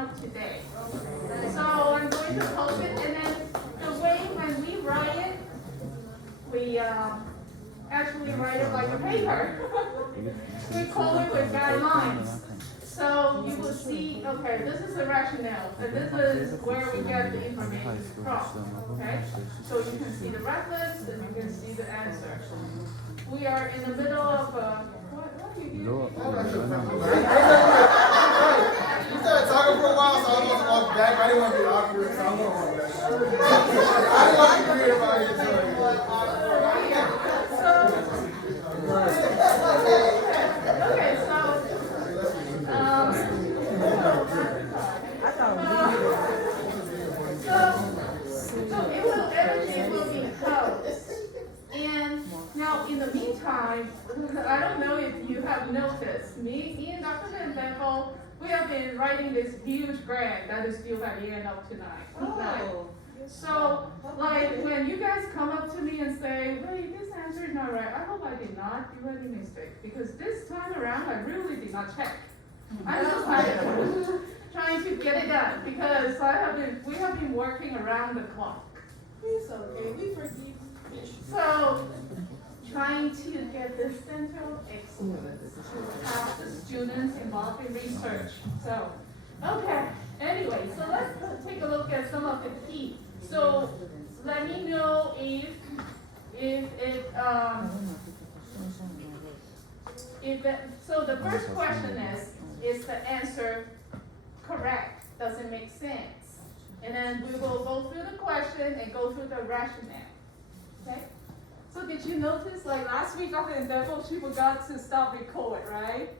of today. So I'm going to post it, and then the way when we write it, we actually write it like a paper. We call it with guidelines. So you will see, okay, this is the rationale, and this is where we get the information from, okay? So you can see the reference, and you can see the answer. We are in the middle of, what are you doing? You started talking for a while, so I was going to walk back. I didn't want to be awkward, so I'm going to walk back. I didn't like to hear about it. Okay, so it will, everything will be closed. And now in the meantime, I don't know if you have noticed, me and Dr. Van we have been writing this huge grant that is due by the end of tonight. Oh. So, like, when you guys come up to me and say, wait, this answer is not right, I hope I did not do any mistake, because this time around, I really did not check. I'm just trying to get it done, because we have been working around the clock. It's okay, we forgive you. So, trying to get the center of excellence to have the students involved in research. So, okay, anyway, so let's take a look at some of the key. So, let me know so the first question is the answer correct? Does it make sense? And then we will go through the question and go through the rationale, okay? So did you notice, like last week Dr. Endeavor, she forgot to stop record, right?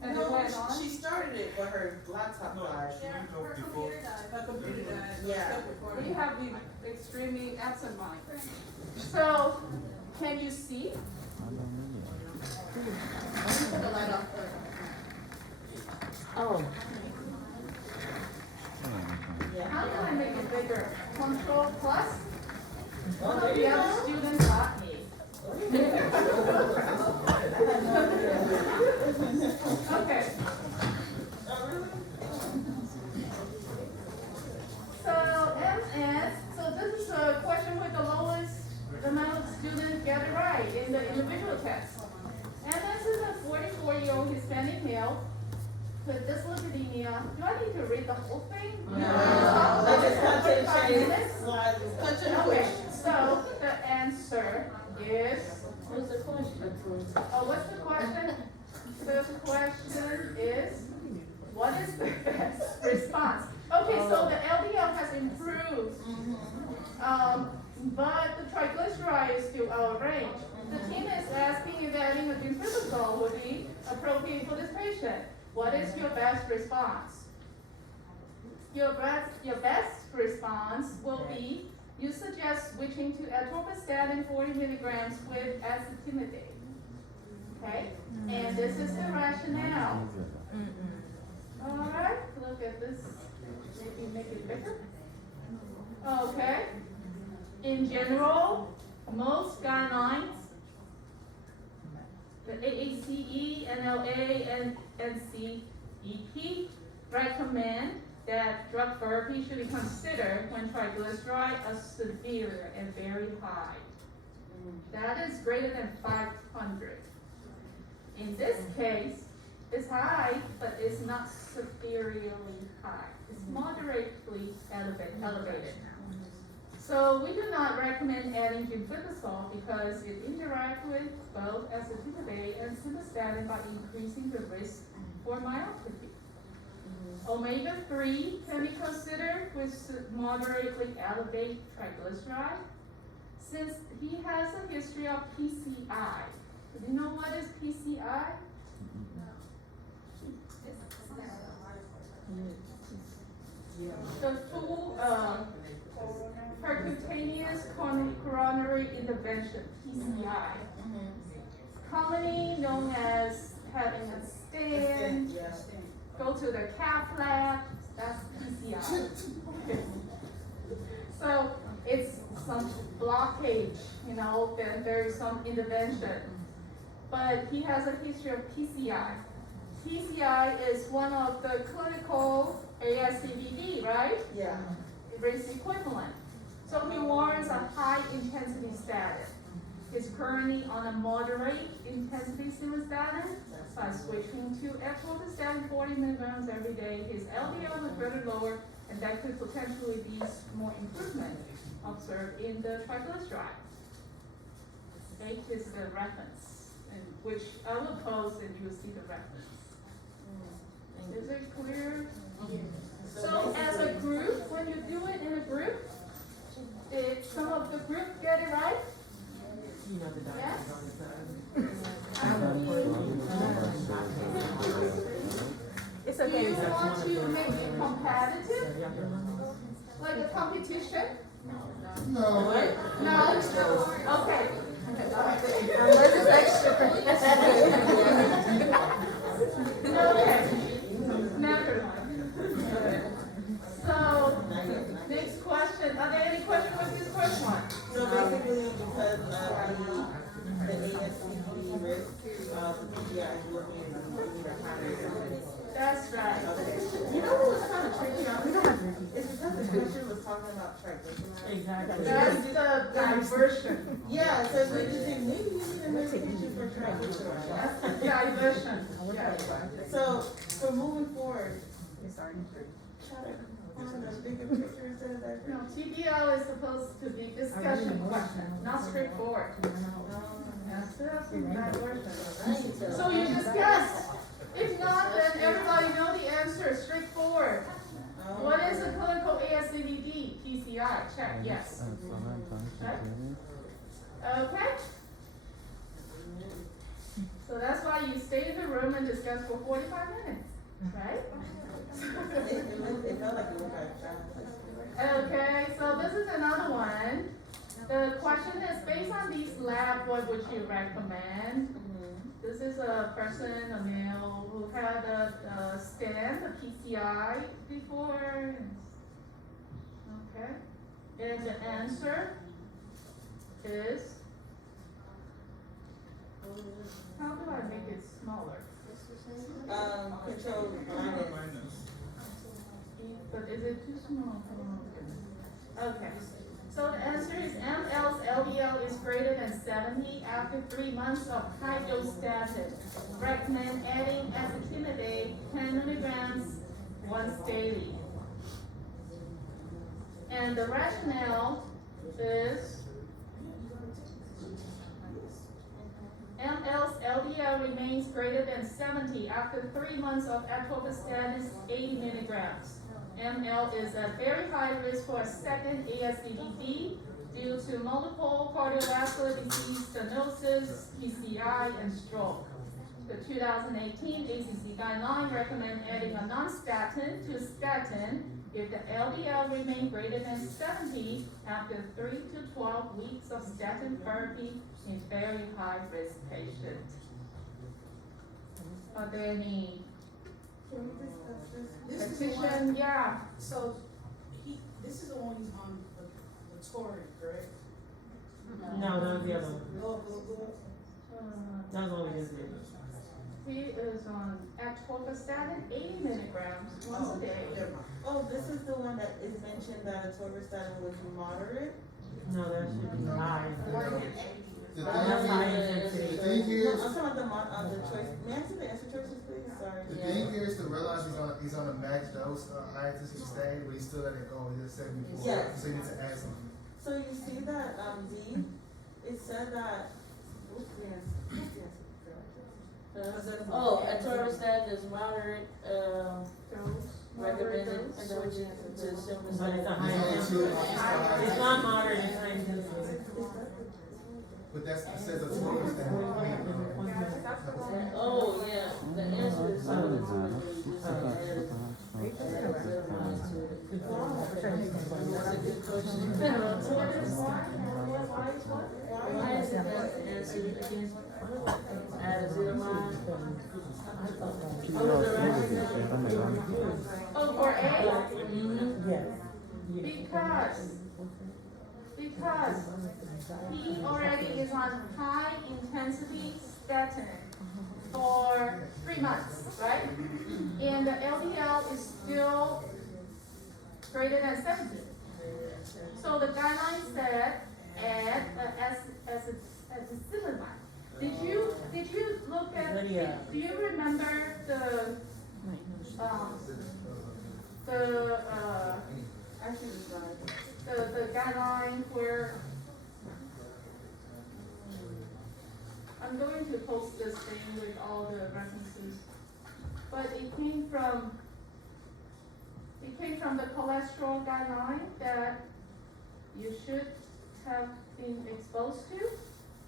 And it went on? She started it, but her laptop died. Her computer died. Yeah. We have been extremely absent minded. So, can you see? Put the light off first. Oh. How can I make it bigger? Control plus? One of the other students got me. Okay. So MS, so this is a question with the lowest amount of students get it right in the individual test. And this is a 44-year-old Hispanic male with dyslipidemia. Do I need to read the whole thing? No. Let's just cut to the 45 chase. minutes? Cut to the Okay, question. so the answer is, what's the question? Oh, what's the question? The question is, what is the best response? Okay, so the LDL has improved, but the triglyceride is still out of range. The team is asking if adding a diflunisal would be appropriate for this patient. What is your best response? Your best response will be, you suggest switching to atorvastatin 40 milligrams with acetamidate. Okay? And this is the rationale. Alright, look at this. Maybe make it bigger. Okay. In general, most guidelines, the AACE, NLA, and NCEP recommend that drug therapy should be considered when triglycerides are severe and very high. That is greater than 500. In this case, it's high, but it's not severely high. It's moderately elevated. So we do not recommend adding diflunisal because it interacts with both acetamidate and simvastatin by increasing the risk for myopathy. Omega-3 can be considered with moderately elevated triglyceride. Since he has a history of PCI, do you know what is PCI? The full percutaneous coronary intervention, PCI. Commonly known as having a stent, go to the cath lab, that's PCI. So it's some blockage, then there is some intervention. But he has a history of PCI. PCI is one of the clinical ASCVD, right? Yeah. Race equivalent. So he warrants a high intensity statin. He's currently on a moderate intensity simvastatin. By switching to atorvastatin 40 milligrams every day, his LDL is further lower, and that could potentially be more improvement observed in the triglyceride. H is the reference, and which I will post and you will see the reference. Is it clear? So as a group, when you do it in a group, did some of the group get it right? Yes? It's Do okay. you want to make it competitive? Like a competition? No. No? Okay. Unless it's extra. Okay. Never mind. So, next question. Are there any questions with this first one? So basically, because of the ASCVD risk, the PGI is looking at higher. That's right. You know what was kind of tricky on this? It's because the question was talking about triglycerides. Exactly. That's the diversion. Yeah, so we just think maybe you need a medication for triglycerides. That's the diversion. Yes. So moving forward, try to find a bigger picture instead of that. No, TBL is supposed to be discussion question, not straightforward. That's the diversion. So you just guess. If not, then everybody know the answer, straightforward. What is a clinical ASCVD? PCI, check, yes. Right? Okay? So that's why you stay in the room and discuss for 45 minutes, right? It felt like it was like Okay, so this is another one. The question is, based on these lab, what would you recommend? This is a person, a male, who had a stent, a PCI before. Okay. And the answer is, how do I make it smaller? control minus. But is it too small? Okay. So the answer is ML's LDL is greater than 70 after 3 months of high dose statin. Recommend adding acetamidate 10 milligrams once daily. And the rationale is ML's LDL remains greater than 70 after 3 months of atorvastatin 80 milligrams. ML is at very high risk for a second ASCVD due to multiple cardiovascular disease, stenosis, PCI, and stroke. The 2018 ACC guideline recommend adding a non-statin to statin if the LDL remains greater than 70 after 3 to 12 weeks of statin therapy in very high risk patients. Are there any Can we discuss this? This is the petition? one, Yeah. so this is the one he's on the torrent, correct? No, that was the other one. Uh, That was only his name. He is on atorvastatin 80 milligrams once a day. Oh, this is the one that is mentioned that atorvastatin was moderate? No, that should be high. The That's high thing intensity. is, No, I'm talking about the choice. May I see the answer choices, please? Sorry. the thing here is to realize he's on a max dose, high intensity state, but he's still letting it go. He's at 74. Yes. So he needs to add something. So you see that, D, it said that, what's the answer? What's the answer? Oh, atorvastatin is moderate, recommended Dose. switching to But it's a simvastatin. high intensity. It's not moderate, it's high intensity. But that's, it says a 20 state. Oh, yeah, the answer is That's a good question. What is why? Why is what? Why is it that the answer again? Adenomine. Oh, for A? Yes. Because he already is on high intensity statin for 3 months, right? And the LDL is still greater than 70. So the guidelines said add acetylcysteine. Did you look at, Lydia. do you remember the guideline where I'm going to post this thing with all the references, but it came from the cholesterol guideline that you should have been exposed to.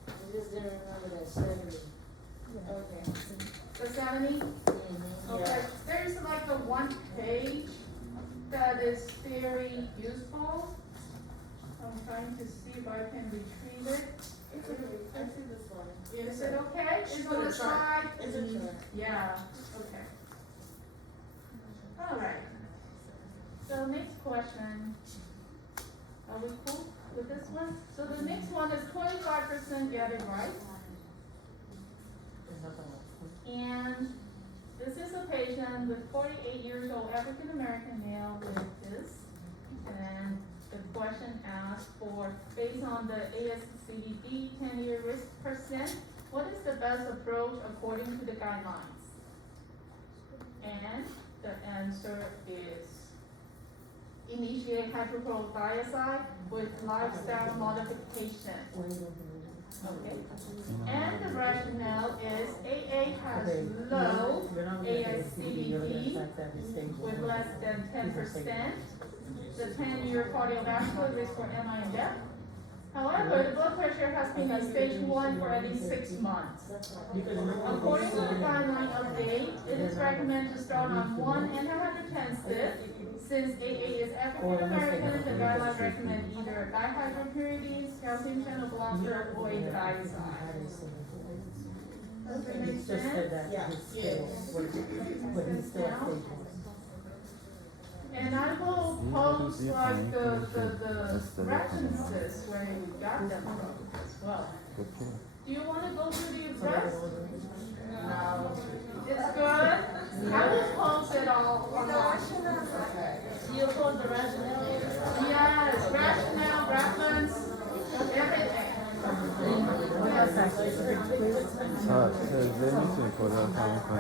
I just didn't remember that 70. Okay. The 70? Okay, there's like a 1 page that is very useful. I'm trying to see if I can retrieve it. I see this one. Is it okay? It's on the side? It's a chart. Yeah, okay. All right. So next question. Are we cool with this one? So the next one is 25% get it right. And this is a patient with 48 years old African American male with this. And the question asks for, based on the ASCVD 10-year risk percent, what is the best approach according to the guidelines? And the answer is initiate hydrochlorothiazide with lifestyle modification. Okay. And the rationale is AA has low ASCVD with less than 10%, the 10-year cardiovascular risk for MI and death. However, the blood pressure has been in stage 1 for at least 6 months. According to the guideline update, it is recommended to start on 1 antihypertensive. Since AA is African American, the guidelines recommend either a dihydropyridine, calcium channel blocker, or a thiazide. Does that make sense? And I will post like the references where you got them from as well. Do you want to go through the address? No. It's good? I will post it all online. You post the rationale? Yes, rationale, reference, everything. Ah, se vê isso, pode falar com